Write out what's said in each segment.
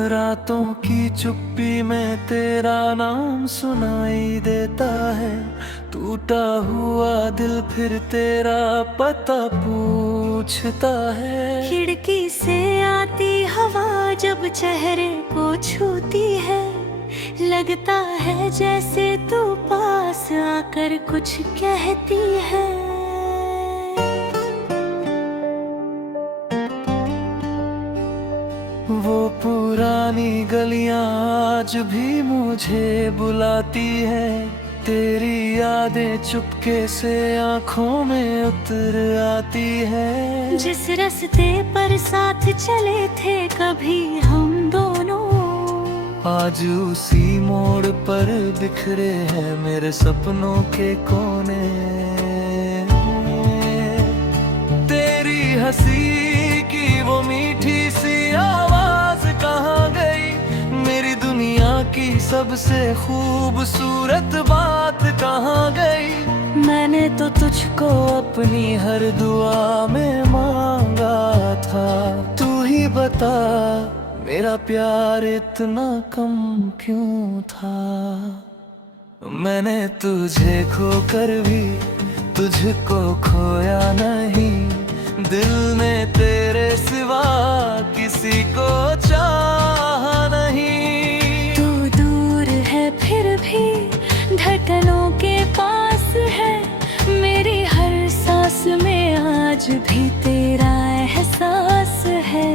रातों की चुप्पी में तेरा नाम सुनाई देता है। टूटा हुआ दिल फिर तेरा पता पूछता है। खिड़की से आती हवा जब चेहरे को छूती है, लगता है जैसे तू पास आकर कुछ कहती है। वो पुरानी गलियां आज भी मुझे बुलाती है। तेरी यादें चुपके से आंखों में उतर आती है। जिस रास्ते पर साथ चले थे कभी हम दोनों, आज उसी मोड़ पर बिखरे हैं मेरे सपनों के कोने। तेरी हंसी की वो मीठी सी आवाज कहाँ गई? मेरी दुनिया की सबसे खूबसूरत बात कहाँ गई? मैंने तो तुझको अपनी हर दुआ में मांगा था। तू ही बता मेरा प्यार इतना कम क्यों था? मैंने तुझे खोकर भी तुझको खोया नहीं। दिल ने तेरे सिवा किसी को चाहा नहीं। तू दूर है फिर भी धड़कनों के पास है। मेरी हर सांस में आज भी तेरा एहसास है।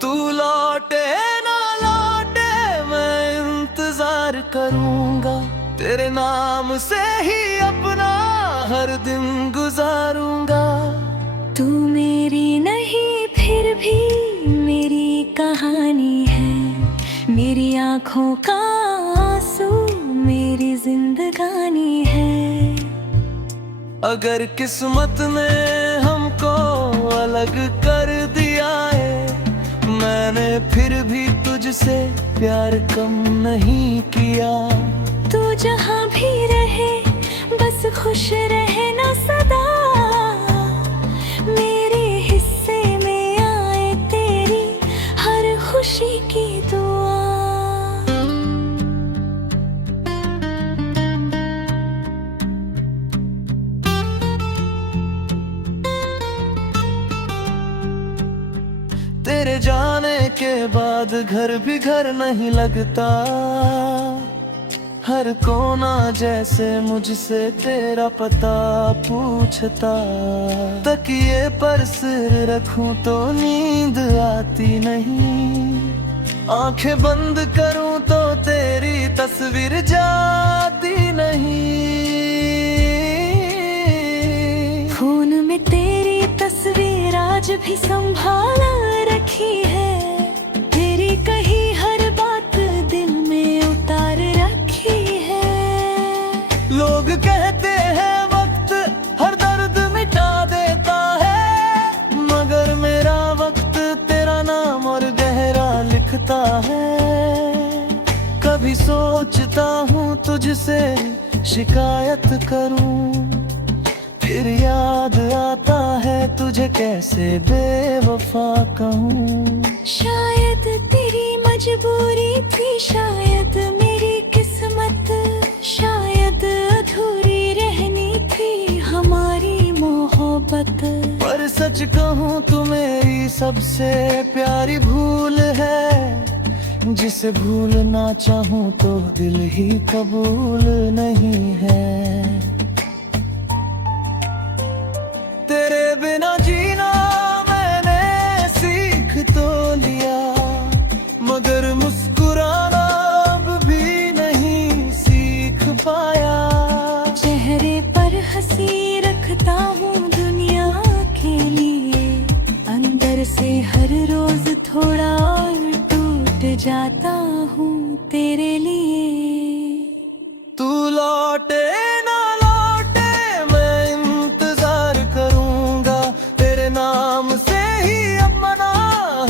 तू लौटे ना लौटे मैं इंतजार करूंगा। तेरे नाम से ही अपना हर दिन गुजारूंगा। तू मेरी नहीं फिर भी मेरी कहानी है। मेरी आँखों का आंसू मेरी जिंदगानी है। अगर किस्मत ने हमको अलग कर दिया है, मैंने फिर भी तुझसे प्यार कम नहीं किया। तू जहाँ भी रहे बस खुश रहे ना सदा। मेरे हिस्से में आए तेरी हर खुशी की दुआ। तेरे जाने के बाद घर भी घर नहीं लगता। हर कोना जैसे मुझसे तेरा पता पूछता। तकिए पर सिर रखूं तो नींद आती नहीं। आंखें बंद करूं तो तेरी तस्वीर जाती नहीं। खून में तेरी तस्वीर आज भी संभाल रखी है। तेरी कही हर बात दिल में उतार रखी है। लोग कहते हैं वक्त हर दर्द मिटा देता है, मगर मेरा वक्त तेरा नाम और गहरा लिखता है। कभी सोचता हूँ तुझसे शिकायत करूँ, फिर याद आता है तुझे कैसे बेवफा कहूँ। शायद तेरी मजबूरी थी, शायद मेरी किस्मत, शायद अधूरी रहनी थी हमारी मोहब्बत। पर सच कहूँ तू मेरी सबसे प्यारी भूल है। जिसे भूलना चाहूँ तो दिल ही कबूल नहीं है। तेरे बिना जीना मैंने सीख तो लिया, मगर मुस्कुराना अब भी नहीं सीख पाया। चेहरे पर हंसी रखता हूँ दुनिया के लिए, अंदर से हर रोज थोड़ा और टूट जाता हूँ तेरे लिए। तू लौटे ना लौटे मैं इंतजार करूंगा। तेरे नाम से ही अपना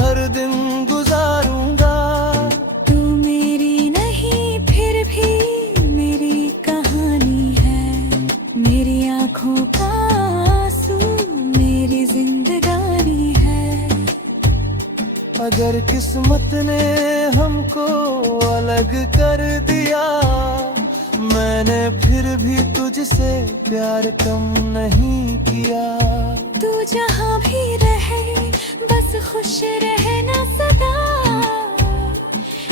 हर दिन गुजारूंगा। तू मेरी नहीं किस्मत ने हमको अलग कर दिया। मैंने फिर भी तुझसे प्यार कम नहीं किया। तू जहाँ भी रहे बस खुश रहना सदा।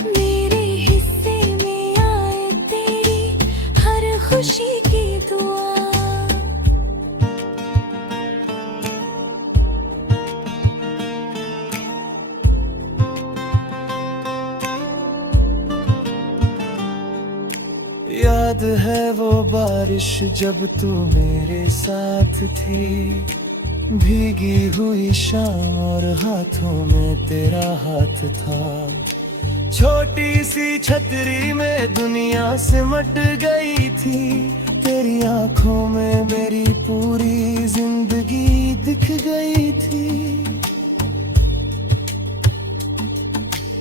मेरे हिस्से में आए तेरी हर खुशी की दुआ। याद है वो बारिश जब तू मेरे साथ थी, भीगी हुई शाम और हाथों में तेरा हाथ था। छोटी सी छतरी में दुनिया सिमट गई थी, तेरी आंखों में मेरी पूरी जिंदगी दिख गई थी।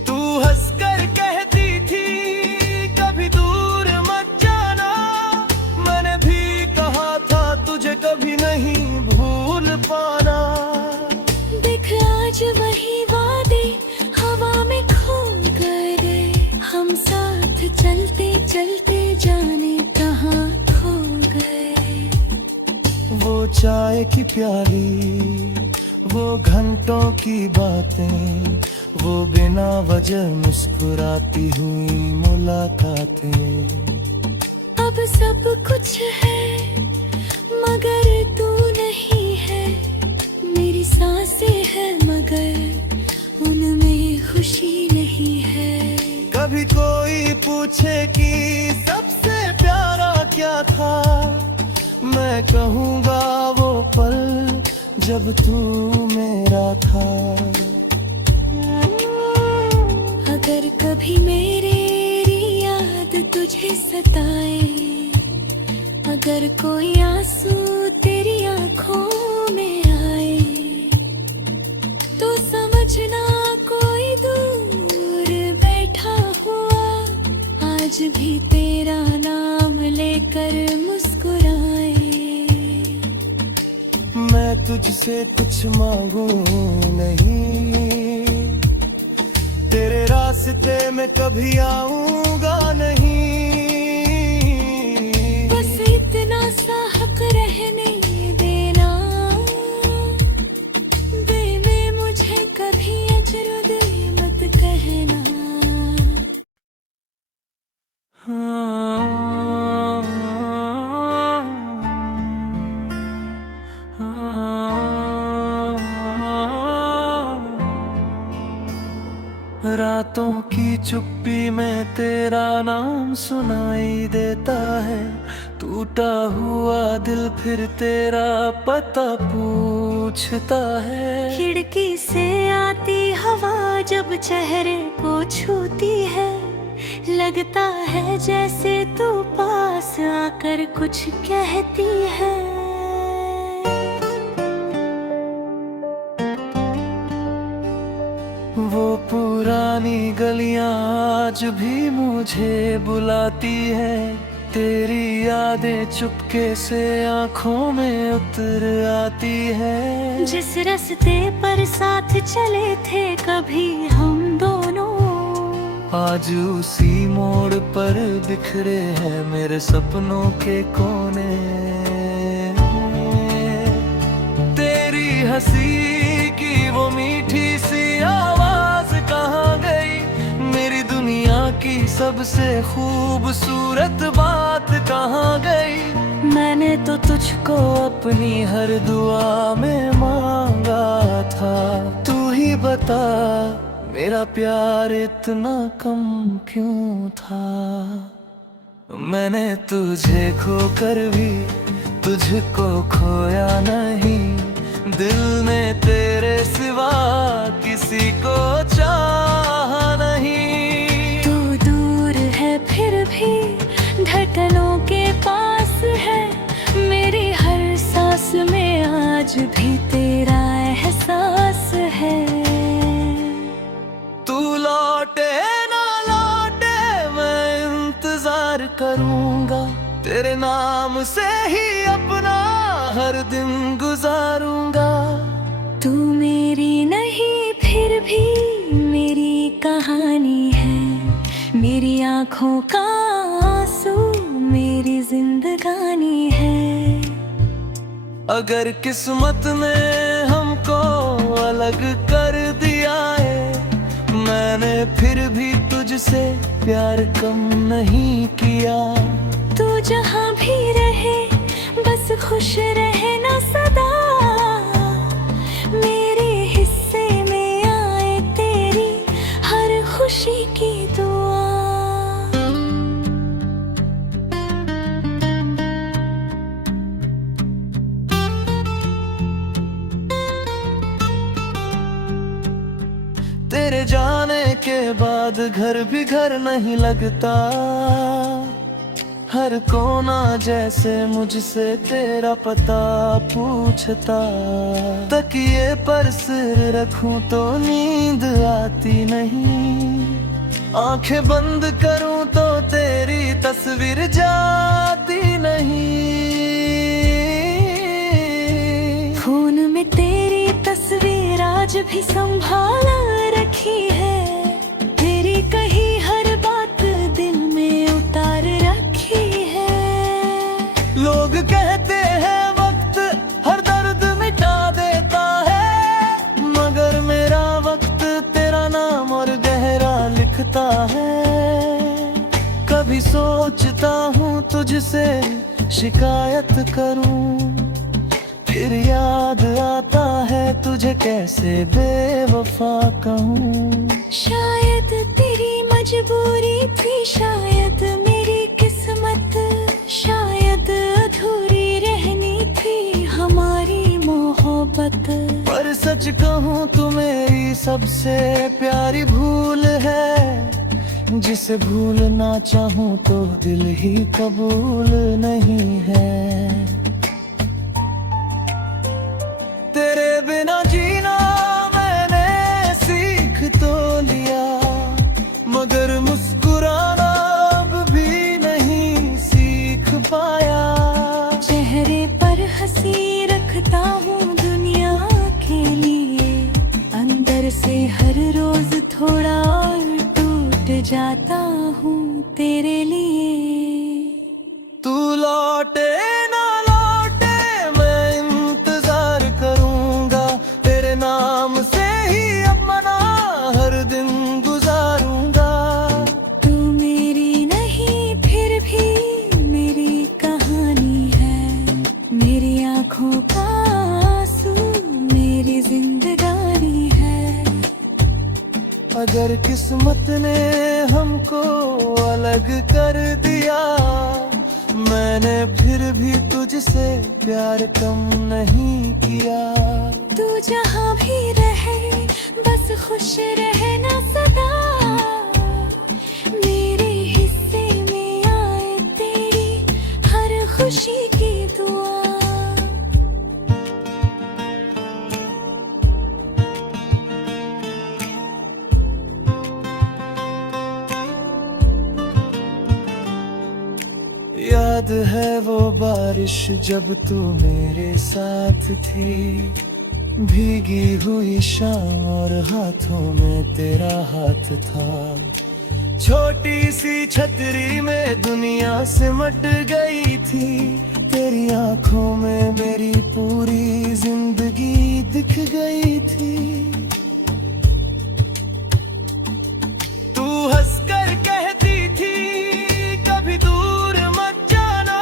तू हंसकर कहती थी कभी दूर मत जाना, मैंने भी कहा था तुझे कभी नहीं भूल पाना। देख आज वही वादे हवा में खो गए, हम साथ चलते चलते जाने कहाँ खो गए। वो चाय की प्याली, वो घंटों की बातें, वो बिना वजह मुस्कुराती हुई मुलाकातें। अब सब कुछ है मगर तू नहीं है, मेरी सांसें है मगर उनमें खुशी नहीं है। कभी कोई पूछे कि सबसे प्यारा क्या था, मैं कहूँगा वो पल जब तू मेरा था। अगर कभी मेरी याद तुझे सताए, अगर कोई आंसू तेरी आंखों में आए, तो समझना कोई दूर बैठा हुआ आज भी तेरा नाम लेकर मुस्कुराए। मैं तुझसे कुछ मांगू नहीं, तेरे रास्ते में कभी आऊंगा नहीं। बस इतना सा हक रहने देना, दे में मुझे कभी अजरुद मत कहना। रातों की चुप्पी में तेरा नाम सुनाई देता है, टूटा हुआ दिल फिर तेरा पता पूछता है। खिड़की से आती हवा जब चेहरे को छूती है, लगता है जैसे तू पास आकर कुछ कहती है। वो पुरानी गलियां आज भी मुझे बुलाती है, तेरी यादें चुपके से आंखों में उतर आती है। जिस रास्ते पर साथ चले थे कभी हम दोनों, आज उसी मोड़ पर बिखरे हैं मेरे सपनों के कोने। तेरी हंसी की वो मीठी सी आवाज कहाँ गई, मेरी दुनिया की सबसे खूबसूरत बात कहाँ गई। मैंने तो तुझको अपनी हर दुआ में मांगा था, तू ही बता मेरा प्यार इतना कम क्यों था। मैंने तुझे खोकर भी तुझको खोया नहीं, दिल ने तेरे सिवा किसी को चाहा नहीं। तू दूर है फिर भी धड़कनों के पास है, मेरी हर सांस में आज भी तेरा एहसास है। तू लौटे ना लौटे मैं इंतजार करूंगा, तेरे नाम से ही अपना हर दिन गुजारूंगा। तू मेरी नहीं फिर भी मेरी कहानी है, मेरी आँखों का आंसू मेरी जिंदगानी है। अगर किस्मत ने हमको अलग कर दिया है, मैंने फिर भी तुझसे प्यार कम नहीं किया। तू जहाँ भी रहे बस खुश रहना सदा, मेरे हिस्से में आए तेरी हर खुशी की दुआ। तेरे जाने के बाद घर भी घर नहीं लगता, हर कोना जैसे मुझसे तेरा पता पूछता। तकिए पर सिर रखूं तो नींद आती नहीं, आंखें बंद करूं तो तेरी तस्वीर जाती नहीं। खून में तेरी तस्वीर आज भी संभाल रखी है, तेरी कही हर बात दिल में उतार रखी है। लोग कहते हैं वक्त हर दर्द मिटा देता है, मगर मेरा वक्त तेरा नाम और गहरा लिखता है। कभी सोचता हूँ तुझसे शिकायत करूँ, फिर याद आता है तुझे कैसे बेवफा कहूँ। शायद तेरी मजबूरी थी, शायद मेरी किस्मत, शायद अधूरी रहनी थी हमारी मोहब्बत। पर सच कहूँ तू मेरी सबसे प्यारी भूल है, जिसे भूलना चाहूँ तो दिल ही कबूल नहीं है। तेरे बिना जीना मैंने सीख तो लिया, मगर मुस्कुराना अब भी नहीं सीख पाया। चेहरे पर हंसी रखता हूँ दुनिया के लिए, अंदर से हर रोज थोड़ा और टूट जाता हूँ तेरे लिए। तू लौटे ना लौटे मैं इंतजार करूंगा, तेरे नाम से ही अपना हर दिन गुजारूंगा। तू मेरी नहीं फिर भी मेरी कहानी है, मेरी आँखों का आंसू मेरी जिंदगानी है। अगर किस्मत ने हमको अलग कर दिया, मैंने फिर भी तुझसे प्यार कम नहीं किया। तू जहाँ भी रहे बस खुश रहना सदा, मेरे हिस्से में आए तेरी हर खुशी की दुआ। याद है वो बारिश जब तू मेरे साथ थी, भीगी हुई शाम और हाथों में तेरा हाथ था। छोटी सी छतरी में दुनिया सिमट गई थी, तेरी आंखों में मेरी पूरी जिंदगी दिख गई थी। तू हंसकर कहती थी कभी दूर मत जाना,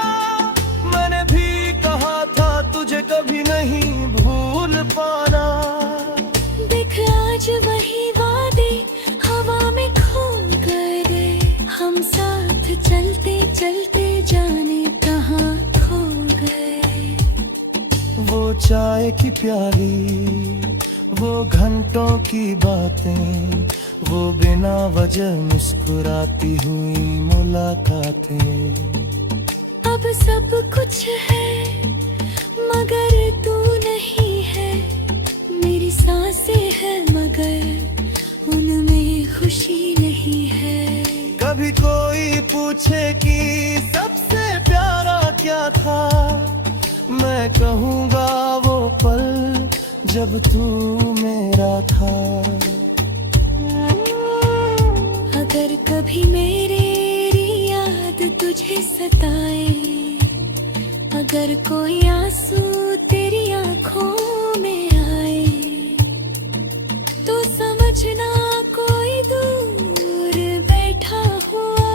मैंने भी कहा था तुझे कभी नहीं भूल पाना। देख आज वही वादे हवा में खो गए, हम साथ चलते चलते जाने कहाँ खो गए। वो चाय की प्याली, वो घंटों की बातें, वो बिना वजह मुस्कुराती हुई मुलाकातें। अब सब कुछ है मगर तू नहीं है, मेरी सांसें है मगर उनमें खुशी नहीं है। कभी कोई पूछे कि सबसे प्यारा क्या था, मैं कहूँगा वो पल जब तू मेरा था। अगर कभी मेरी याद तुझे सताए, अगर कोई आंसू तेरी आंखों में आए, तो समझना कोई दूर बैठा हुआ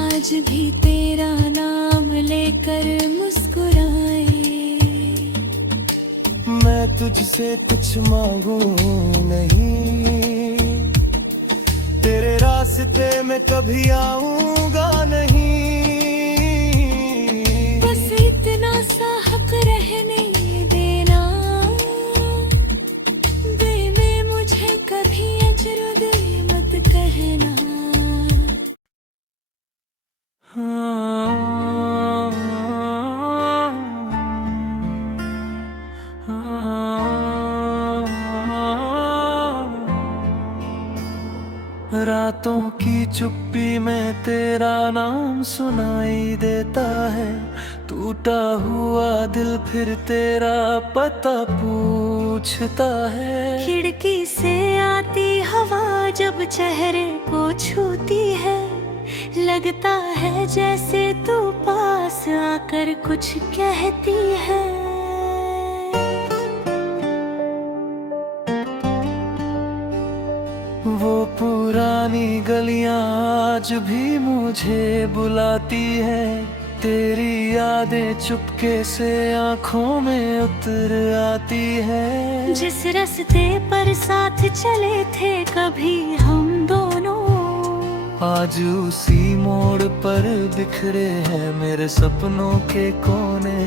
आज भी तेरा नाम लेकर मुस्कुराए। मैं तुझसे कुछ मांगू नहीं, तेरे रास्ते में कभी आऊंगा नहीं, बस इतना सा हक रहने देना, बे में मुझे कभी अजरुदे मत कहना। रातों की चुप्पी में तेरा नाम सुनाई देता है, टूटा हुआ दिल फिर तेरा पता पूछता है। खिड़की से आती हवा जब चेहरे को छूती है, लगता है जैसे तू पास आकर कुछ कहती है। वो पुरानी गलियां आज भी मुझे बुलाती है, तेरी यादें चुपके से आंखों में उतर आती है। जिस रास्ते पर साथ चले थे कभी हम दोनों, आज उसी मोड़ पर बिखरे हैं मेरे सपनों के कोने।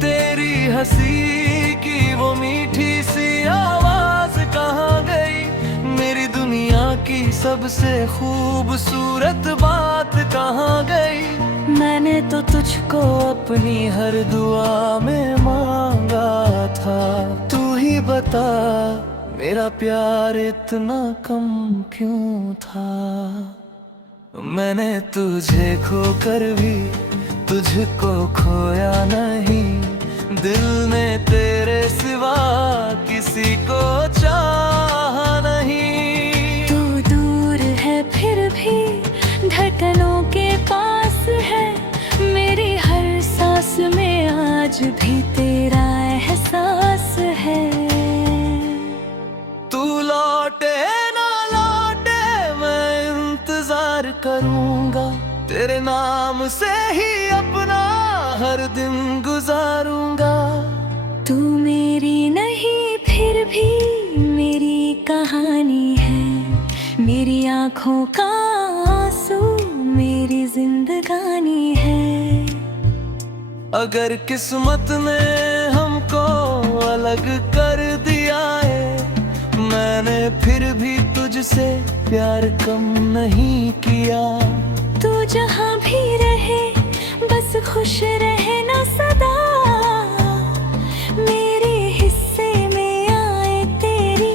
तेरी हंसी की वो मीठी सी आवाज कहाँ गई, मेरी दुनिया की सबसे खूबसूरत बात कहाँ गई। मैंने तो तुझको अपनी हर दुआ में मांगा था, तू ही बता मेरा प्यार इतना कम क्यों था। मैंने तुझे खोकर भी तुझको खोया नहीं, दिल ने तेरे सिवा किसी को चाहा नहीं। तू दूर है फिर भी धड़कनों के पास है, मेरी हर सांस में आज भी तेरा एहसास है। तू लौटे ना लौटे मैं इंतजार करूंगा, तेरे नाम से ही अपना हर दिन गुजारूंगा। तू मेरी नहीं फिर भी मेरी कहानी है, मेरी आँखों का आंसू मेरी जिंदगानी है। अगर किस्मत ने हमको अलग कर दिया है, मैंने फिर भी तुझसे प्यार कम नहीं किया। तू जहाँ भी रहे बस खुश रहे ना सदा, मेरे हिस्से में आए तेरी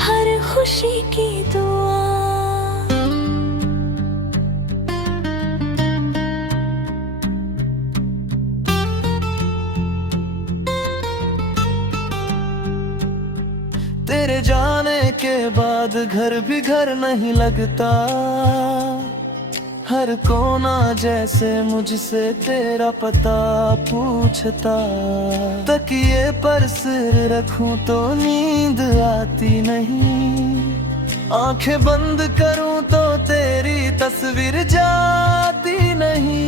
हर खुशी की दुआ। तेरे जाने के बाद घर भी घर नहीं लगता, हर कोना जैसे मुझसे तेरा पता पूछता। तकिए पर सिर रखूं तो नींद आती नहीं, आंखें बंद करूं तो तेरी तस्वीर जाती नहीं।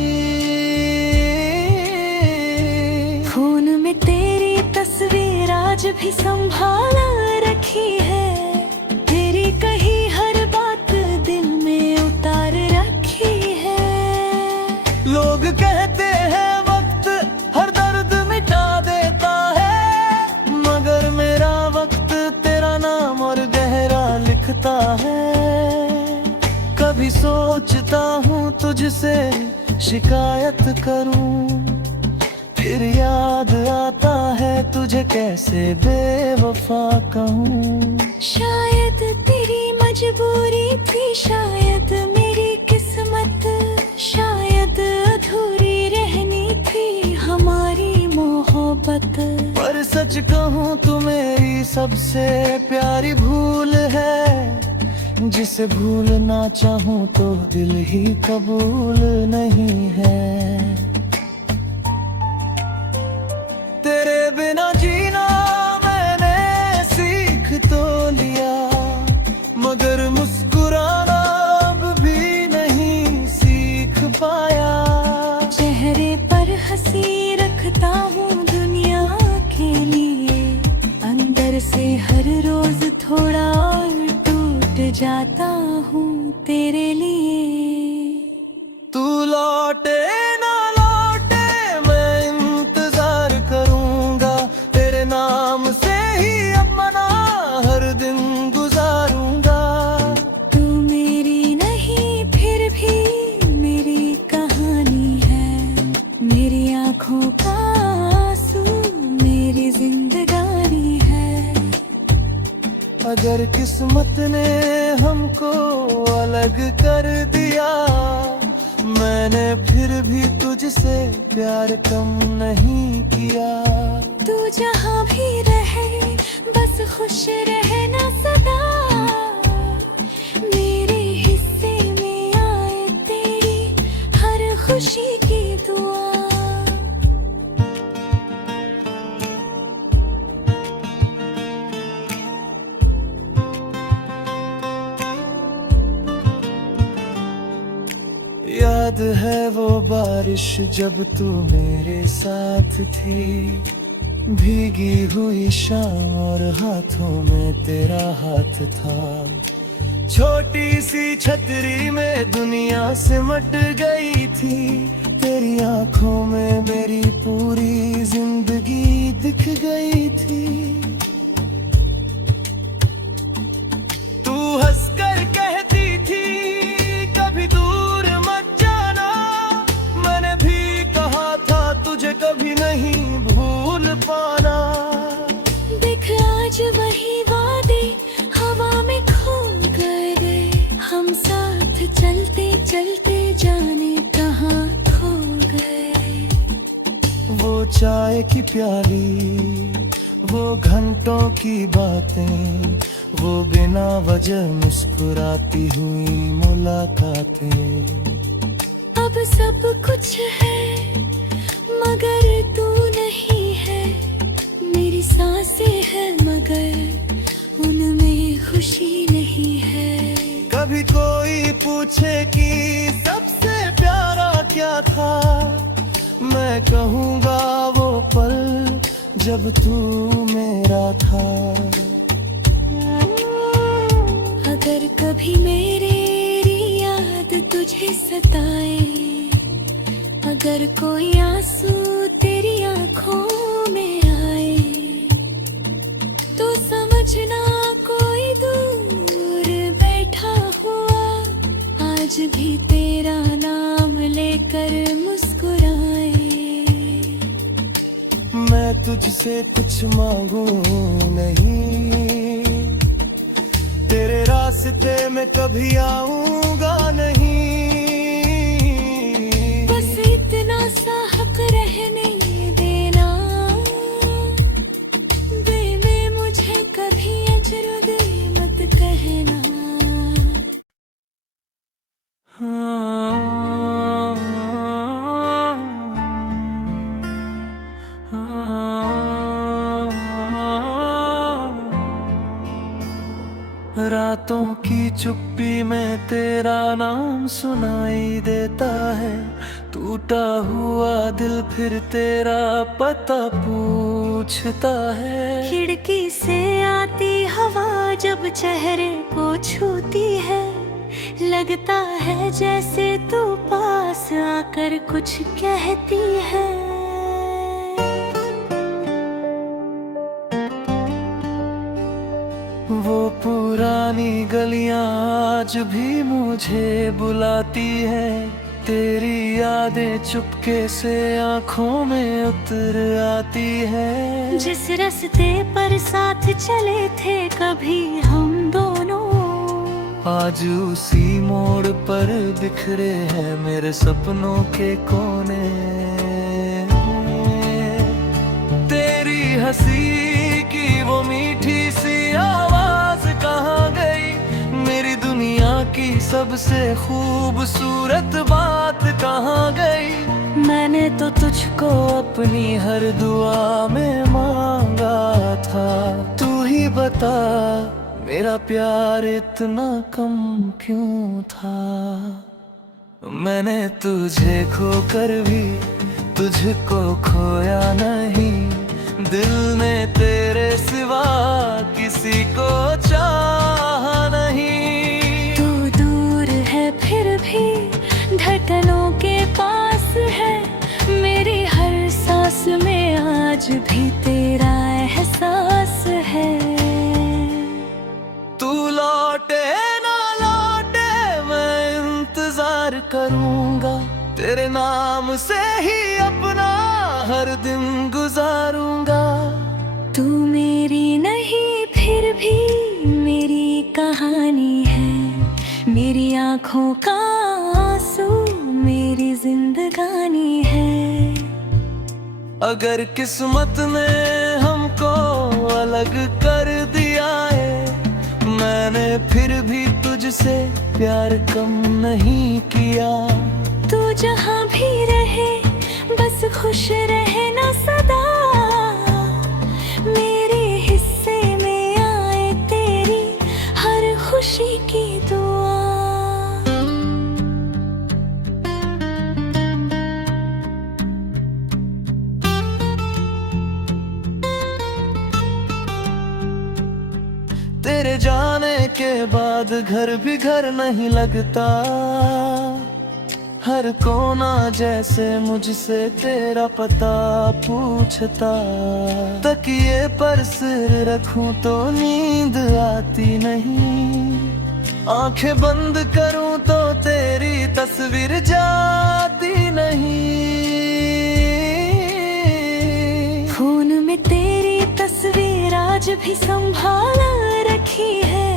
खून में तेरी तस्वीर आज भी संभाला रखी है, तेरी कही हर बात दिल में उतार रखी है। लोग कहते हैं वक्त हर दर्द मिटा देता है, मगर मेरा वक्त तेरा नाम और गहरा लिखता है। कभी सोचता हूँ तुझसे शिकायत करूँ, फिर याद आता है तुझे कैसे बेवफा कहूँ। शायद तेरी मजबूरी थी, शायद मेरी किस्मत, शायद अधूरी रहनी थी हमारी मोहब्बत। पर सच कहूँ तू मेरी सबसे प्यारी भूल है, जिसे भूलना चाहूं तो दिल ही कबूल नहीं है। तेरे बिना जीना मैंने सीख तो लिया, मगर मुस्कुराना अब भी नहीं सीख पाया। चेहरे पर हंसी रखता हूँ दुनिया के लिए, अंदर से हर रोज थोड़ा और टूट जाता हूँ तेरे लिए। तू लौटे ना लौटे मैं इंतजार करूंगा, तेरे नाम से ही अपना हर दिन गुजारूंगा। तू मेरी नहीं फिर भी मेरी कहानी है, मेरी आँखों का आंसू मेरी जिंदगानी है। अगर किस्मत ने हमको अलग कर दिया, मैंने फिर भी तुझसे प्यार कम नहीं किया। तू जहाँ भी रहे बस खुश रहना सदा, मेरे हिस्से में आए तेरी हर खुशी की दुआ। याद है वो बारिश जब तू मेरे साथ थी, भीगी हुई शाम और हाथों में तेरा हाथ था। छोटी सी छतरी में दुनिया सिमट गई थी, तेरी आंखों में मेरी पूरी जिंदगी दिख गई थी। तू हंसकर कहती थी कभी दूर मत जाना, मैंने भी कहा था तुझे कभी नहीं भूल पाना। देख आज वही वादे हवा में खो गए, हम साथ चलते चलते जाने कहाँ खो गए। वो चाय की प्याली, वो घंटों की बातें, वो बिना वजह मुस्कुराती हुई मुलाकातें। अब सब कुछ है मगर तू नहीं है, मेरी सांसें है मगर उनमें खुशी नहीं है। कभी कोई पूछे कि सबसे प्यारा क्या था, मैं कहूँगा वो पल जब तू मेरा था। अगर कभी मेरी याद तुझे सताए, अगर कोई आंसू तेरी आंखों में आए, तो समझना कोई दूर बैठा हुआ आज भी तेरा नाम लेकर मुस्कुराए। मैं तुझसे कुछ मांगू नहीं, तेरे रास्ते में कभी आऊंगा नहीं। बस इतना सा हक रहने देना, वे में मुझे कभी अजरुद मत कहना। रातों की चुप्पी में तेरा नाम सुनाई देता है, टूटा हुआ दिल फिर तेरा पता पूछता है। खिड़की से आती हवा जब चेहरे को छूती है, लगता है जैसे तू पास आकर कुछ कहती है। वो पुरानी गलियां आज भी मुझे बुलाती है, तेरी यादें चुपके से आंखों में उतर आती है। जिस रास्ते पर साथ चले थे कभी हम दोनों, आज उसी मोड़ पर बिखरे हैं मेरे सपनों के कोने। तेरी हंसी की वो मीठी सी आवाज कहाँ गई, मेरी दुनिया की सबसे खूबसूरत बात कहाँ गई। मैंने तो तुझको अपनी हर दुआ में मांगा था। तू ही बता मेरा प्यार इतना कम क्यों था। मैंने तुझे खोकर भी तुझको खोया नहीं। दिल ने तेरे सिवा किसी को चाहा नहीं। तू दूर है फिर भी धड़कनों के पास है। मेरी हर सांस में आज भी तेरा एहसास है। तू लौटे ना लौटे मैं इंतजार करूंगा। तेरे नाम से ही अपना हर दिन गुजारूंगा। तू मेरी नहीं फिर भी मेरी कहानी है। मेरी आँखों का आंसू मेरी जिंदगानी है। अगर किस्मत ने हमको अलग कर दिया है, मैंने फिर भी तुझसे प्यार कम नहीं किया। तू जहाँ भी रहे बस खुश रहना सदा। मेरे हिस्से में आए तेरी हर खुशी की दुआ। तेरे जाने के बाद घर भी घर नहीं लगता। हर कोना जैसे मुझसे तेरा पता पूछता। तकिए पर सिर रखूं तो नींद आती नहीं। आंखें बंद करूं तो तेरी तस्वीर जाती नहीं। फोन में तेरी तस्वीर आज भी संभाल रखी है।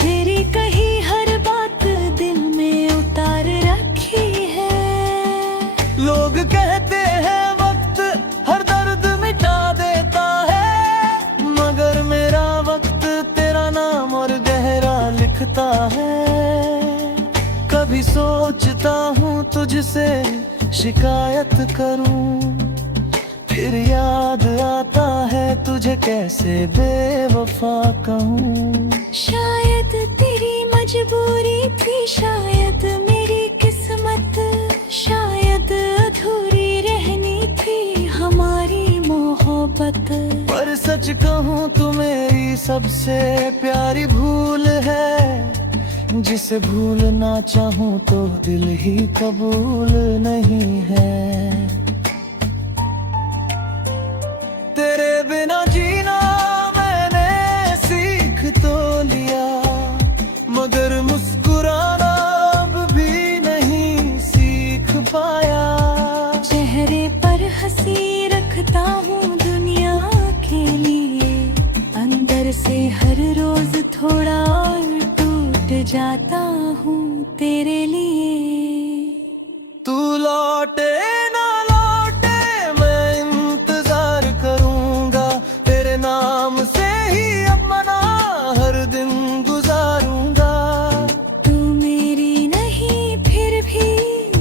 तेरी कही हर बात दिल में उतार रखी है। लोग कहते हैं वक्त हर दर्द मिटा देता है, मगर मेरा वक्त तेरा नाम और गहरा लिखता है। कभी सोचता हूँ तुझसे शिकायत करूँ, फिर याद आता है तुझे कैसे बेवफा कहूँ। शायद तेरी मजबूरी थी, शायद मेरी किस्मत, शायद अधूरी रहनी थी हमारी मोहब्बत। पर सच कहूँ तू मेरी सबसे प्यारी भूल है। जिसे भूलना चाहूँ तो दिल ही कबूल नहीं है। तेरे बिना जीना मैंने सीख तो लिया, मगर मुस्कुराना अब भी नहीं सीख पाया। चेहरे पर हंसी रखता हूँ दुनिया के लिए, अंदर से हर रोज थोड़ा और टूट जाता हूँ तेरे लिए। तू लौटे ना लौटे मैं इंतजार करूंगा। तेरे नाम से ही अपना हर दिन गुजारूंगा। तू मेरी नहीं फिर भी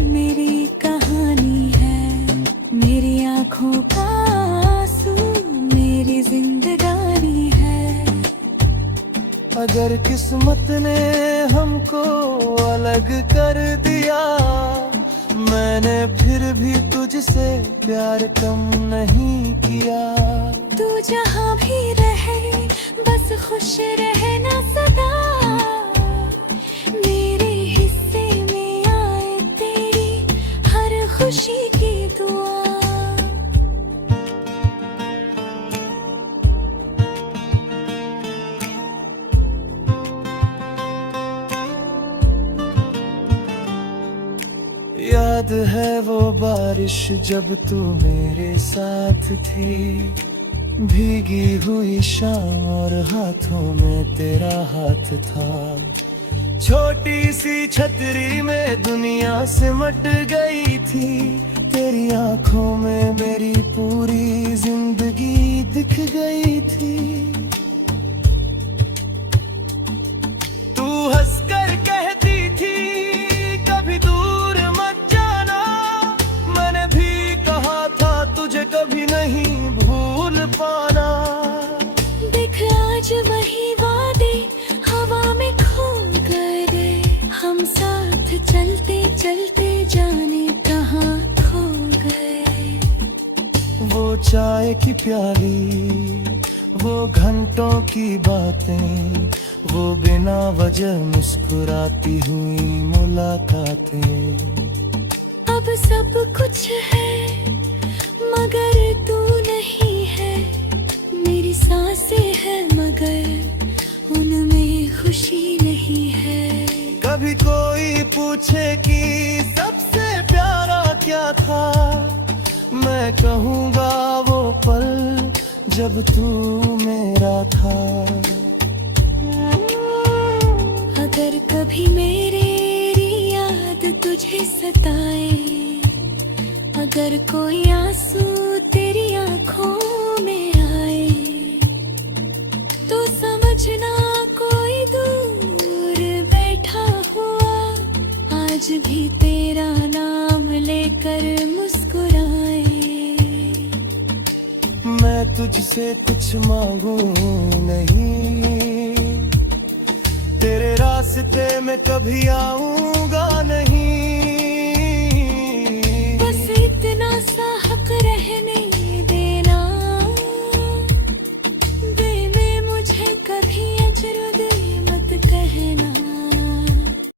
मेरी कहानी है। मेरी आँखों का आंसू मेरी जिंदगानी है। अगर किस्मत ने हमको अलग कर दिया, मैंने फिर भी तुझसे प्यार कम नहीं किया। तू जहाँ भी रहे बस खुश रहना सदा। मेरे हिस्से में आए तेरी हर खुशी की दुआ। याद है वो बारिश जब तू मेरे साथ थी, भीगी हुई शाम और हाथों में तेरा हाथ था। छोटी सी छतरी में दुनिया सिमट गई थी। तेरी आंखों में मेरी पूरी जिंदगी दिख गई थी। तू हंसकर कह चलते चलते जाने कहाँ खो गए। वो चाय की प्याली, वो घंटों की बातें, वो बिना वजह मुस्कुराती हुई मुलाकातें। अब सब कुछ है मगर तू नहीं है, मेरी सांसें है मगर उनमें खुशी नहीं है। कभी कोई पूछे कि सबसे प्यारा क्या था, मैं कहूँगा वो पल जब तू मेरा था। अगर कभी मेरी याद तुझे सताए, अगर कोई आंसू तेरी आंखों में आए, तो समझना कोई दूर बैठा हुआ आज भी तेरा नाम लेकर मुस्कुराए। मैं तुझसे कुछ मांगू नहीं, तेरे रास्ते में कभी आऊंगा नहीं। बस इतना सा हक रहने देना, दिल में मुझे कभी अजरुद मत कहना।